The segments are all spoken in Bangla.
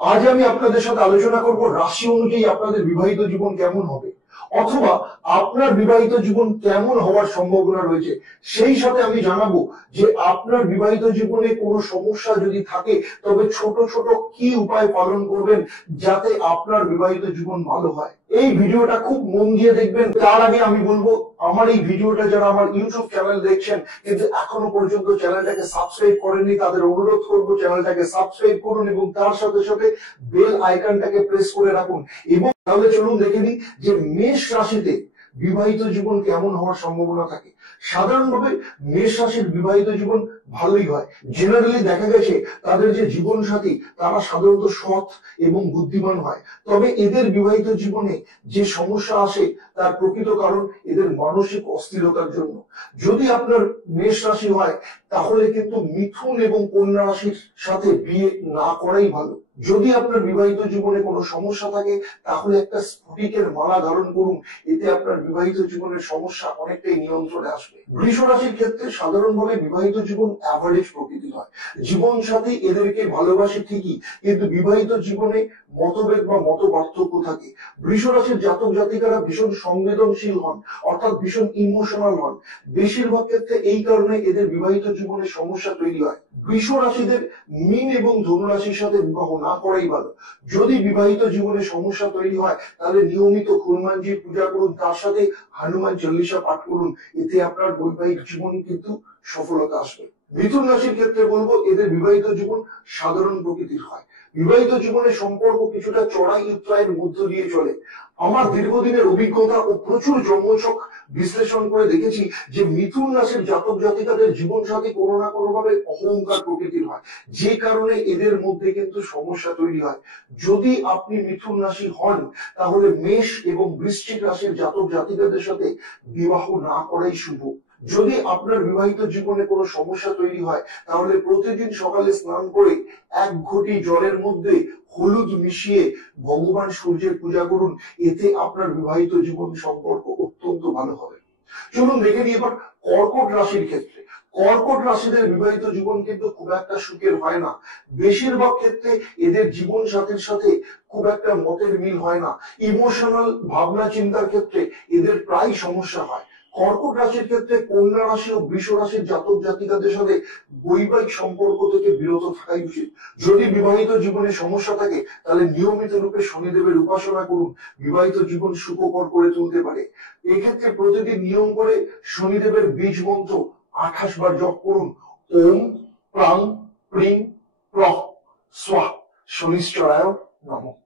আজ আমি আপনাদের সাথে আলোচনা করব রাশি অনুযায়ী আপনাদের বিবাহিত জীবন কেমন হবে, অথবা আপনার বিবাহিত জীবন কেমন হওয়ার সম্ভাবনা রয়েছে। সেই সাথে আমি জানাবো যে আপনার বিবাহিত জীবনে কোনো সমস্যা যদি থাকে তবে ছোট ছোট কি উপায় পালন করবেন যাতে আপনার বিবাহিত জীবন ভালো হয়। এই ভিডিওটা খুব মন দিয়ে দেখবেন। তার আগে আমি বলবো, আমার এই ভিডিওটা যারা আমার ইউটিউব চ্যানেল দেখছেন কিন্তু এখনো পর্যন্ত চ্যানেলটাকে সাবস্ক্রাইব করেননি, তাদের অনুরোধ করবো চ্যানেলটাকে সাবস্ক্রাইব করুন এবং তার সাথে সাথে বেল আইকনটাকে প্রেস করে রাখুন। এবং তাহলে চলুন দেখে নিই যে মেষ রাশিতে বিবাহিত জীবন কেমন হওয়ার সম্ভাবনা থাকে। সাধারণভাবে মেষ রাশির বিবাহিত জীবন ভালোই হয়। জেনারেলি দেখা গেছে তাদের যে জীবন সাথী তারা সাধারণত সৎ এবং বুদ্ধিমান হয়। তবে এদের বিবাহিত জীবনে যে সমস্যা আসে তার প্রকৃত কারণ এদের মানসিক অস্থিরতার জন্য। যদি আপনার মেষ রাশি হয় তাহলে কিন্তু মিথুন এবং কন্যা রাশির সাথে বিয়ে না করাই ভালো। যদি আপনার বিবাহিত জীবনে কোনো সমস্যা থাকে তাহলে একটা স্ফটিকের মালা ধারণ করুন, এতে আপনার বিবাহিত জীবনের সমস্যা অনেকটাই নিয়ন্ত্রণে আসবে। বৃষ রাশির ক্ষেত্রে সাধারণভাবে বিবাহিত জীবন অ্যাভারেজ প্রকৃতির হয়। জীবন সাথী এদেরকে ভালোবাসে ঠিকই, কিন্তু বিবাহিত জীবনে মতভেদ বা মত পার্থক্য থাকে। বৃষ রাশির জাতক জাতিকারা ভীষণ সংবেদনশীল হন, অর্থাৎ ভীষণ ইমোশনাল হন। বেশিরভাগ ক্ষেত্রে এই কারণে এদের বিবাহিত জীবনে সমস্যা তৈরি হয়। বৃষ রাশিদের মীন এবং ধনু রাশির সাথে বিবাহ না করাই ভালো। যদি বিবাহিত জীবনে সমস্যা তৈরি হয় তাহলে নিয়মিত হনুমানজির পূজা করুন, তার সাথে হনুমান চল্লিশা পাঠ করুন, এতে আপনার বৈবাহিক জীবন কিন্তু সফলতা আসবে। মিথুন রাশির ক্ষেত্রে বলবো এদের বিবাহিত জীবন সাধারণ প্রকৃতির হয়। বিবাহিত জীবনের সম্পর্ক কিছুটা চড়াই উত্তরায়ের মধ্য দিয়ে চলে। আমার দীর্ঘদিনের অভিজ্ঞতা ও প্রচুর জন্মছক বিশ্লেষণ করে দেখেছি যে মিথুন রাশির জাতক জাতিকাদের জীবন সাথী কোনো না কোনো ভাবে অহংকার প্রকৃতির হয়, যে কারণে এদের মধ্যে কিন্তু সমস্যা তৈরি হয়। যদি আপনি মিথুন রাশি হন তাহলে মেষ এবং বৃশ্চিক রাশির জাতক জাতিকাদের সাথে বিবাহ না করাই শুভ। যদি আপনার বিবাহিত জীবনে কোনো সমস্যা তৈরি হয় তাহলে প্রতিদিন সকালে স্নান করে 1 ঘটি জলের মধ্যে হলুদ মিশিয়ে ভগবান সূর্যের পূজা করুন, এতে আপনার বিবাহিত জীবন সম্পর্ক অত্যন্ত ভালো হবে। চলুন দেখে নিই এবার কর্কট রাশির ক্ষেত্রে। কর্কট রাশিদের বিবাহিত জীবন কিন্তু খুব একটা সুখের হয় না। বেশিরভাগ ক্ষেত্রে এদের জীবন সাথীর সাথে খুব একটা মতের মিল হয় না। ইমোশনাল ভাবনা চিন্তার ক্ষেত্রে এদের প্রায় সমস্যা হয়। কর্কট রাশির ক্ষেত্রে কন্যা রাশি ও বৃষ রাশির জাতক জাতিকাদের সাথে বৈবাহিক সম্পর্ক থেকে বিরত থাকাই উচিত। যদি বিবাহিত জীবনে সমস্যা থাকে তাহলে নিয়মিত রূপে শনিদেবের উপাসনা করুন, বিবাহিত জীবন সুখকর করে তুলতে পারে। এক্ষেত্রে প্রতিদিন নিয়ম করে শনিদেবের বীজ মন্ত্র 28 বার জপ করুন। ওম প্রাং প্রিং প্রহ স্বাহ শনিশ্চরায় নমঃ।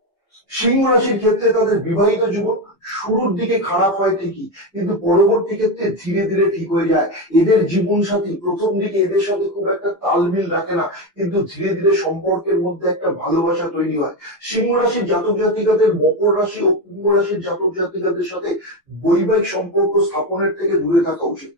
সিংহ রাশির ক্ষেত্রে তাদের বিবাহিত জীবন শুরুর দিকে খারাপ হয় ঠিকই, কিন্তু পরবর্তী ক্ষেত্রে ধীরে ধীরে ঠিক হয়ে যায়। এদের জীবন সাথী প্রথম দিকে এদের সাথে খুব একটা তালমিল রাখে না, কিন্তু ধীরে ধীরে সম্পর্কের মধ্যে একটা ভালোবাসা তৈরি হয়। সিংহ রাশির জাতক জাতিকাদের মকর রাশি ও কুম্ভ রাশির জাতক জাতিকাদের সাথে বৈবাহিক সম্পর্ক স্থাপনের থেকে দূরে থাকা উচিত।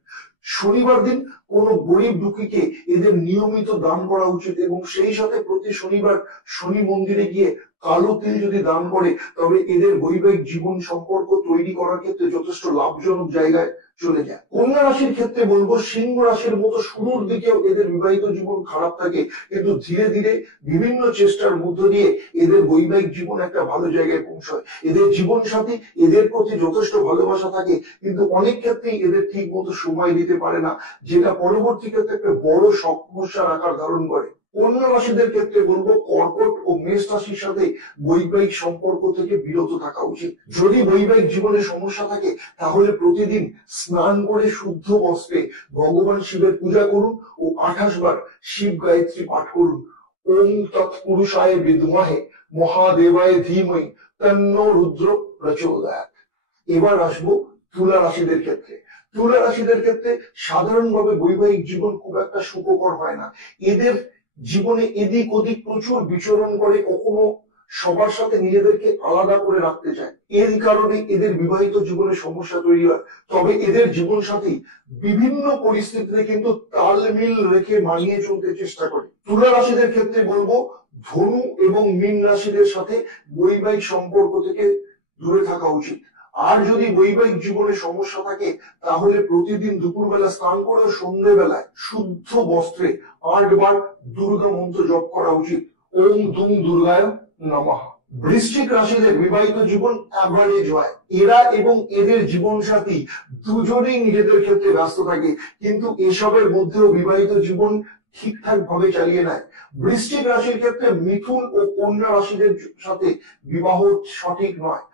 শনিবার দিন কোন গরিব দুঃখীকে এদের নিয়মিত দান করা উচিত এবং সেই সাথে প্রতি শনিবার শনি মন্দিরে গিয়ে কালো তিল যদি দান করে তবে এদের বৈবাহিক জীবন সম্পর্ক তৈরি করার ক্ষেত্রে যথেষ্ট লাভজনক জায়গায় চলে যায়। কন্যা রাশির ক্ষেত্রে বলবো সিংহ রাশির মতো শুরুর দিকেও এদের বিবাহিত জীবন খারাপ থাকে, কিন্তু ধীরে ধীরে বিভিন্ন চেষ্টার মধ্য দিয়ে এদের বৈবাহিক জীবন একটা ভালো জায়গায় পৌঁছায়। এদের জীবন সাথী এদের প্রতি যথেষ্ট ভালোবাসা থাকে, কিন্তু অনেক ক্ষেত্রেই এদের ঠিক মতো সময় দিতে পারে না, যেটা পরবর্তী ক্ষেত্রে একটা বড় সমস্যার আকার ধারণ করে। কন্যা রাশিদের ক্ষেত্রে বলবো কর্কট ও মেষ রাশির সাথে বৈবাহিক সম্পর্ক থেকে বিরত থাকা উচিত। যদি বৈবাহিক জীবনে সমস্যা থাকে তাহলে প্রতিদিন স্নান করে শুদ্ধ বস্ত্রে ভগবান শিবের পূজা করুন ও 28 বার শিব গায়ত্রী পাঠ করুন। ওম তৎপুরুষায় বিদ্মহে মহাদেবায় ধীমহি তন্নো রুদ্র প্রচোদয়াৎ। এবার আসবো তুলা রাশিদের ক্ষেত্রে। তুলা রাশিদের ক্ষেত্রে সাধারণভাবে বৈবাহিক জীবন খুব একটা সুখকর হয় না। এদের জীবনে এদিক ওদিক প্রচুর বিচরণ করে, কখনো সবার সাথে নিজেদেরকে আলাদা করে রাখতে চায়। এর কারণে এদের বিবাহিত জীবনে সমস্যা তৈরি হয়। তবে এদের জীবন সাথী বিভিন্ন পরিস্থিতিতে কিন্তু তালমিল রেখে মানিয়ে চলতে চেষ্টা করে। তুলা রাশিদের ক্ষেত্রে বলবো ধনু এবং মীন রাশিদের সাথে বৈবাহিক সম্পর্ক থেকে দূরে থাকা উচিত। আর যদি বৈবাহিক জীবনে সমস্যা থাকে তাহলে প্রতিদিন দুপুরবেলা স্নান করে সন্ধ্যেবেলায় শুদ্ধ বস্ত্রে 8 বার দুর্গা মন্ত্র জপ করা উচিত। ওম দুম দুর্গায় নমঃ। বৃশ্চিক রাশিদের বিবাহিত জীবন অ্যাভারেজ হয়। এরা এবং এদের জীবন সাথী দুজনেই নিজেদের ক্ষেত্রে ব্যস্ত থাকে, কিন্তু এসবের মধ্যেও বিবাহিত জীবন ঠিকঠাক ভাবে চালিয়ে নেয়। বৃশ্চিক রাশির ক্ষেত্রে মিথুন ও কন্যা রাশিদের সাথে বিবাহ সঠিক নয়।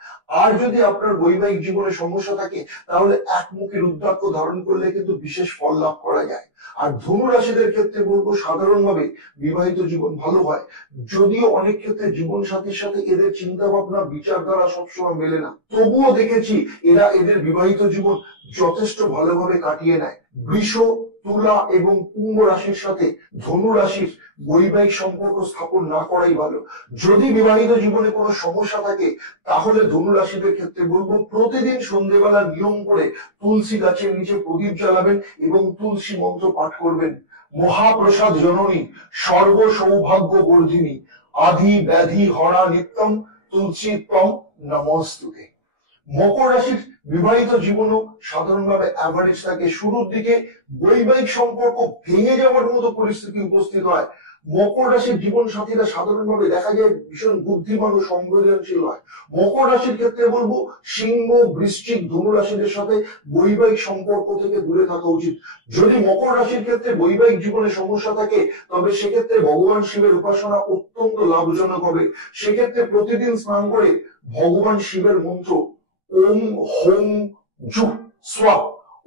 আর যদি আপনার বৈবাহিক জীবনে সমস্যা থাকে তাহলে একমুখী রুদ্রাক্ষ ধারণ করলে কিন্তু বিশেষ ফল লাভ করা যায়। আর ধনু রাশিদের ক্ষেত্রে বলবো সাধারণভাবে বিবাহিত জীবন ভালো হয়, যদিও অনেক ক্ষেত্রে জীবন সাথীর সাথে এদের চিন্তা ভাবনা বিচারধারা সবসময় মেলে না, তবুও দেখেছি এরা এদের বিবাহিত জীবন যথেষ্ট ভালোভাবে কাটিয়ে নেয়। বৃষ, তুলা এবং কুম্ভ রাশির সাথে ধনু রাশির বৈবাহিক সম্পর্ক স্থাপন না করাই ভালো। যদি বিবাহিত জীবনে কোনো সমস্যা থাকে তাহলে ধনু রাশিদের ক্ষেত্রে বলবো প্রতিদিন সন্ধ্যেবেলা নিয়ম করে তুলসী গাছের নিচে প্রদীপ জ্বালাবেন এবং তুলসী মন্ত্র পাঠ করবেন। মহাপ্রসাদ জননী সর্ব সৌভাগ্য বর্ধিনী আধি ব্যাধি হরা নিত্যম তুলসী তম নমস্তুতে। মকর রাশির বিবাহিত জীবনও সাধারণভাবে অ্যাভারেজ থাকে। শুরুর দিকে বৈবাহিক সম্পর্ক ভেঙে যাওয়ার মতো পরিস্থিতি উপস্থিত হয়। মকর রাশির জীবন সাথীরা সাধারণভাবে দেখা যায় ভীষণ বুদ্ধিমান ও সংবেদনশীল হয়। মকর রাশির ক্ষেত্রে বলবো সিংহ, বৃশ্চিক, ধনু রাশিদের সাথে বৈবাহিক সম্পর্ক থেকে দূরে থাকা উচিত। যদি মকর রাশির ক্ষেত্রে বৈবাহিক জীবনে সমস্যা থাকে তবে সেক্ষেত্রে ভগবান শিবের উপাসনা অত্যন্ত লাভজনক হবে। সেক্ষেত্রে প্রতিদিন স্নান করে ভগবান শিবের মন্ত্র ওম হোম জু স্বা,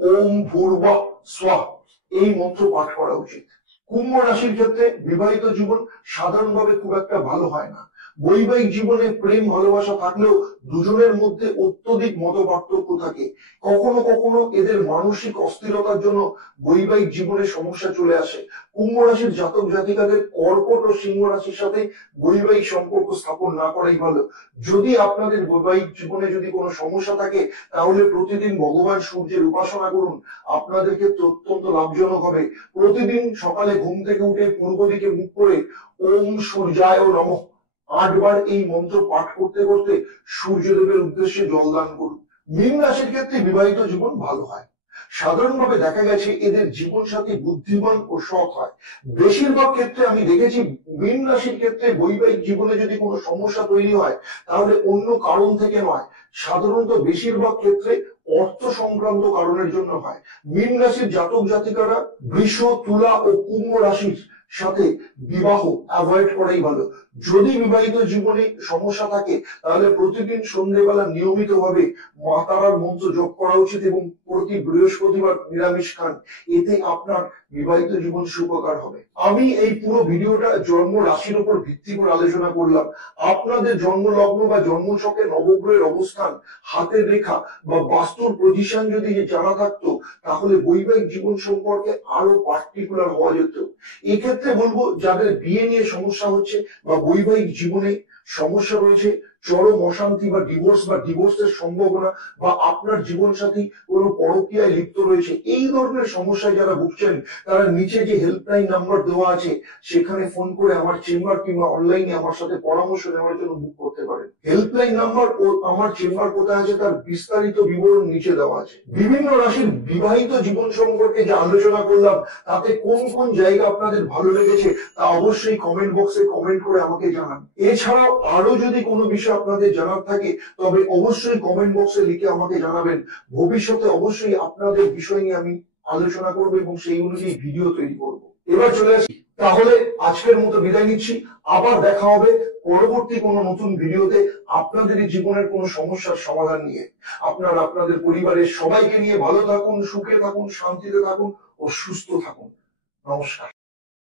ওম ভূর্ভুবঃ স্বাহা এই মন্ত্র পাঠ করা উচিত। কুম্ভ রাশির ক্ষেত্রে বিবাহিত জীবন সাধারণভাবে খুব একটা ভালো হয় না। বৈবাহিক জীবনে প্রেম ভালোবাসা থাকলেও দুজনের মধ্যে অত্যধিক মতপার্থক্য থাকে। কখনো কখনো এদের মানসিক অস্থিরতার জন্য বৈবাহিক জীবনে সমস্যা চলে আসে। কুম্ভ রাশির জাতক জাতিকাদের কর্কট ও সিংহ রাশির সাথে বৈবাহিক সম্পর্ক স্থাপন না করাই ভালো। যদি আপনাদের বৈবাহিক জীবনে যদি কোনো সমস্যা থাকে তাহলে প্রতিদিন ভগবান সূর্যের উপাসনা করুন, আপনাদের ক্ষেত্রে অত্যন্ত লাভজনক হবে। প্রতিদিন সকালে ঘুম থেকে উঠে পূর্ব দিকে মুখ করে ওম সূর্যায় নমঃ 8 বার এই মন্ত্র পাঠ করতে করতে সূর্যদেবের উদ্দেশ্যে জলদান করুন। মীন রাশির ক্ষেত্রে বিবাহিত জীবন ভালো হয়। সাধারণভাবে দেখা গেছে এদের জীবন সাথী বুদ্ধিমান ও সৎ হয়। বেশিরভাগ ক্ষেত্রে আমি দেখেছি মীন রাশির ক্ষেত্রে বৈবাহিক জীবনে যদি কোনো সমস্যা তৈরি হয় তাহলে অন্য কারণ থেকে নয়, সাধারণত বেশিরভাগ ক্ষেত্রে অর্থ সংক্রান্ত কারণের জন্য হয়। মীন রাশির জাতক জাতিকারা বৃষ, তুলা ও কুম্ভ রাশির সাথে বিবাহ অ্যাভয়েড করাই ভালো। যদি বিবাহিত জীবনে সমস্যা থাকে তাহলে প্রতিদিন সন্ধ্যেবেলা নিয়মিতভাবে মা তারার মন্ত্র জপ করা উচিত এবং প্রতি বৃহস্পতিবার নিরামিষ খান, এতে আপনার বিবাহিত জীবন সুখকর হবে। আমি এই পুরো ভিডিওটা জন্ম রাশির উপর ভিত্তি করে আলোচনা করলাম। আপনাদের জন্ম লগ্ন বা জন্ম ছকে নবগ্রহের অবস্থান, হাতের রেখা বা বাস্তুর পজিশন যদি জানা থাকতো তাহলে বৈবাহিক জীবন সম্পর্কে আরো পার্টিকুলার হওয়া যেত। এক্ষেত্রে বলবো যাদের বিয়ে নিয়ে সমস্যা হচ্ছে বা বৈবাহিক জীবনে সমস্যা রয়েছে, চরম অশান্তি বা ডিভোর্সের সম্ভাবনা, বা আপনার জীবন সাথী কোনো পরকীয়ায় লিপ্ত রয়েছে, এই ধরনের সমস্যায় যারা ভুগছেন তারা নিচে যে হেল্পলাইন নাম্বার দেওয়া আছে সেখানে ফোন করে আমার চেম্বার কিংবা অনলাইনে আমার সাথে পরামর্শ নেওয়ার জন্য বুক করতে পারেন। হেল্পলাইন নাম্বার ও আমার চেম্বার কোথায় আছে তার বিস্তারিত বিবরণ নিচে দেওয়া আছে। বিভিন্ন রাশির বিবাহিত জীবন সম্পর্কে যে আলোচনা করলাম তাতে কোন কোন জায়গা আপনাদের ভালো লেগেছে তা অবশ্যই কমেন্ট বক্সে কমেন্ট করে আমাকে জানান। এছাড়াও আরো যদি কোনো বিষয় আপনাদের জানার থাকে তবে অবশ্যই কমেন্ট বক্সে লিখে আমাকে জানাবেন। ভবিষ্যতে অবশ্যই আপনাদের বিষয় নিয়ে আমি আলোচনা করব এবং সেই অনুযায়ী ভিডিও তৈরি করব। এবার চলে আসি, তাহলে আজকের মতো বিদায় নিচ্ছি। আবার দেখা হবে পরবর্তী কোনো নতুন ভিডিওতে আপনাদের জীবনের কোনো সমস্যার সমাধান নিয়ে। আপনারা আপনাদের পরিবারের সবাইকে নিয়ে ভালো থাকুন, সুখে থাকুন, শান্তিতে থাকুন ও সুস্থ থাকুন। নমস্কার।